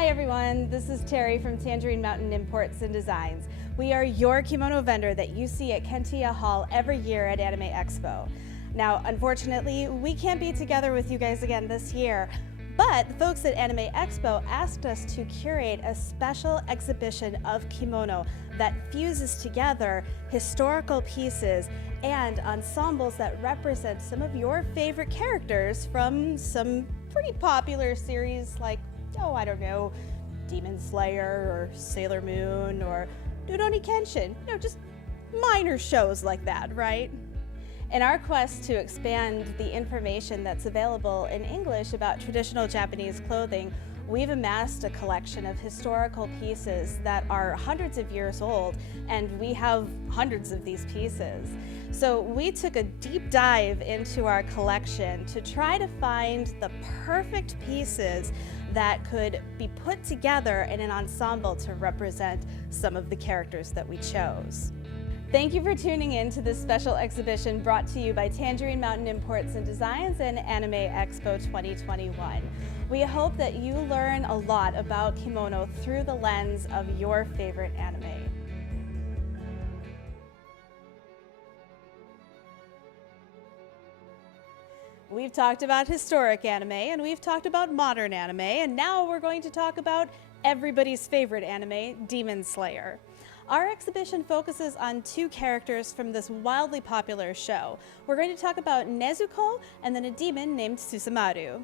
Hi everyone, this is Terry from Tangerine Mountain Imports and Designs. We are your kimono vendor that you see at Kentia Hall every year at Anime Expo. Now, unfortunately, we can't be together with you guys again this year, but the folks at Anime Expo asked us to curate a special exhibition of kimono that fuses together historical pieces and ensembles that represent some of your favorite characters from some pretty popular series like, oh, I don't know, Demon Slayer or Sailor Moon or Ruroni Kenshin, just minor shows like that, right? In our quest to expand the information that's available in English about traditional Japanese clothing, we've amassed a collection of historical pieces that are hundreds of years old, and we have hundreds of these pieces. So we took a deep dive into our collection to try to find the perfect pieces that could be put together in an ensemble to represent some of the characters that we chose. Thank you for tuning in to this special exhibition brought to you by Tangerine Mountain Imports and Designs and Anime Expo 2021. We hope that you learn a lot about kimono through the lens of your favorite anime. We've talked about historic anime and we've talked about modern anime, and now we're going to talk about everybody's favorite anime, Demon Slayer. Our exhibition focuses on two characters from this wildly popular show. We're going to talk about Nezuko and then a demon named Susumaru.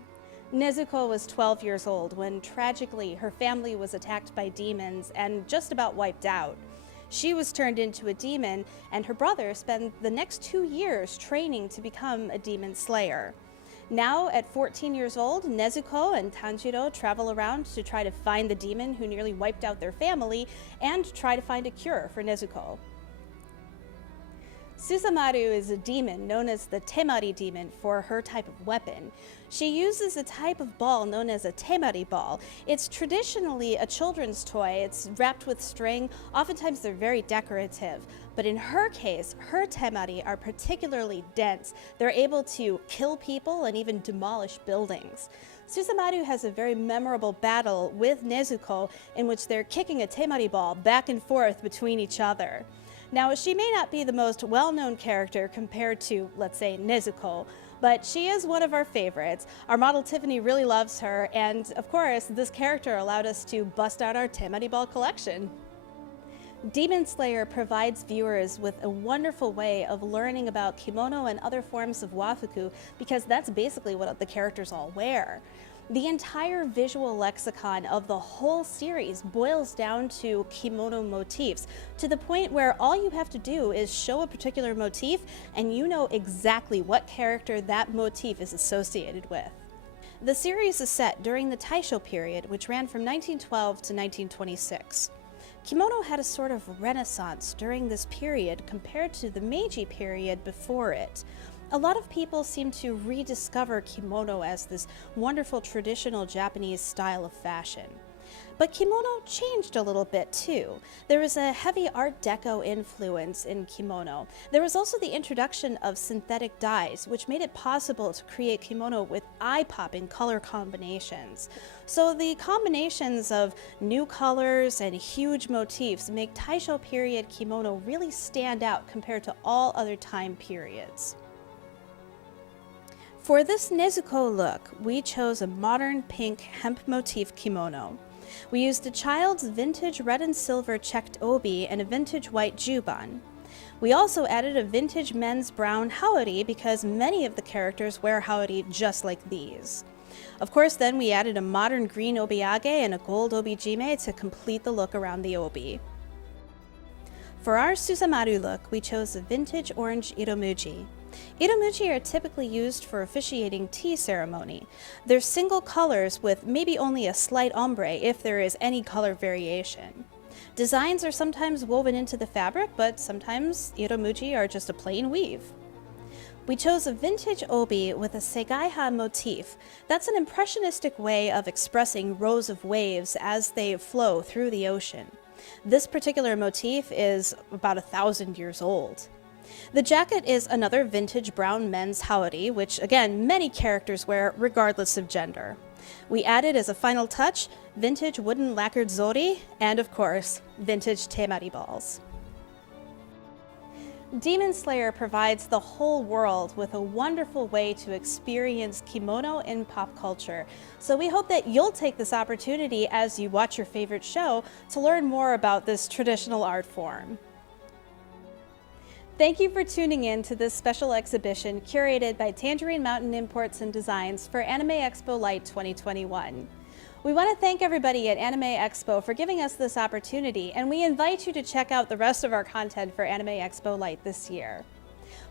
Nezuko was 12 years old when tragically her family was attacked by demons and just about wiped out. She was turned into a demon, and her brother spent the next 2 years training to become a demon slayer. Now, at 14 years old, Nezuko and Tanjiro travel around to try to find the demon who nearly wiped out their family and try to find a cure for Nezuko. Susumaru is a demon known as the Temari demon for her type of weapon. She uses a type of ball known as a Temari ball. It's traditionally a children's toy. It's wrapped with string. Oftentimes they're very decorative. But in her case, her Temari are particularly dense. They're able to kill people and even demolish buildings. Susumaru has a very memorable battle with Nezuko in which they're kicking a Temari ball back and forth between each other. Now, she may not be the most well-known character compared to, let's say, Nezuko, but she is one of our favorites. Our model Tiffany really loves her, and of course, this character allowed us to bust out our Temari ball collection. Demon Slayer provides viewers with a wonderful way of learning about kimono and other forms of wafuku, because that's basically what the characters all wear. The entire visual lexicon of the whole series boils down to kimono motifs, to the point where all you have to do is show a particular motif and you know exactly what character that motif is associated with. The series is set during the Taisho period, which ran from 1912 to 1926. Kimono had a sort of renaissance during this period compared to the Meiji period before it. A lot of people seem to rediscover kimono as this wonderful traditional Japanese style of fashion. But kimono changed a little bit too. There was a heavy Art Deco influence in kimono. There was also the introduction of synthetic dyes, which made it possible to create kimono with eye-popping color combinations. So the combinations of new colors and huge motifs make Taisho period kimono really stand out compared to all other time periods. For this Nezuko look, we chose a modern pink hemp motif kimono. We used a child's vintage red and silver checked obi and a vintage white juban. We also added a vintage men's brown haori because many of the characters wear haori just like these. Of course, then we added a modern green obiage and a gold obijime to complete the look around the obi. For our Susumaru look, we chose a vintage orange iramuji. Iramuji are typically used for officiating tea ceremony. They're single colors with maybe only a slight ombre if there is any color variation. Designs are sometimes woven into the fabric, but sometimes iramuji are just a plain weave. We chose a vintage obi with a segaiha motif. That's an impressionistic way of expressing rows of waves as they flow through the ocean. This particular motif is about 1,000 years old. The jacket is another vintage brown men's haori, which again, many characters wear regardless of gender. We added as a final touch vintage wooden lacquered zori and, of course, vintage temari balls. Demon Slayer provides the whole world with a wonderful way to experience kimono in pop culture. So we hope that you'll take this opportunity as you watch your favorite show to learn more about this traditional art form. Thank you for tuning in to this special exhibition curated by Tangerine Mountain Imports and Designs for Anime Expo Lite 2021. We want to thank everybody at Anime Expo for giving us this opportunity, and we invite you to check out the rest of our content for Anime Expo Lite this year.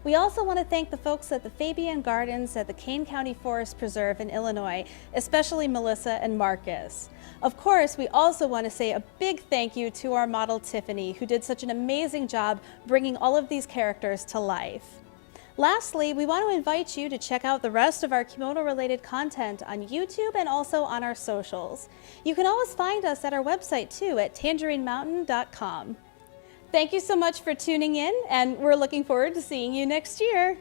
We also want to thank the folks at the Fabyan Gardens at the Kane County Forest Preserve in Illinois, especially Melissa and Marcus. Of course, we also want to say a big thank you to our model Tiffany, who did such an amazing job bringing all of these characters to life. Lastly, we want to invite you to check out the rest of our kimono-related content on YouTube and also on our socials. You can always find us at our website too at tangerinemountain.com. Thank you so much for tuning in, and we're looking forward to seeing you next year.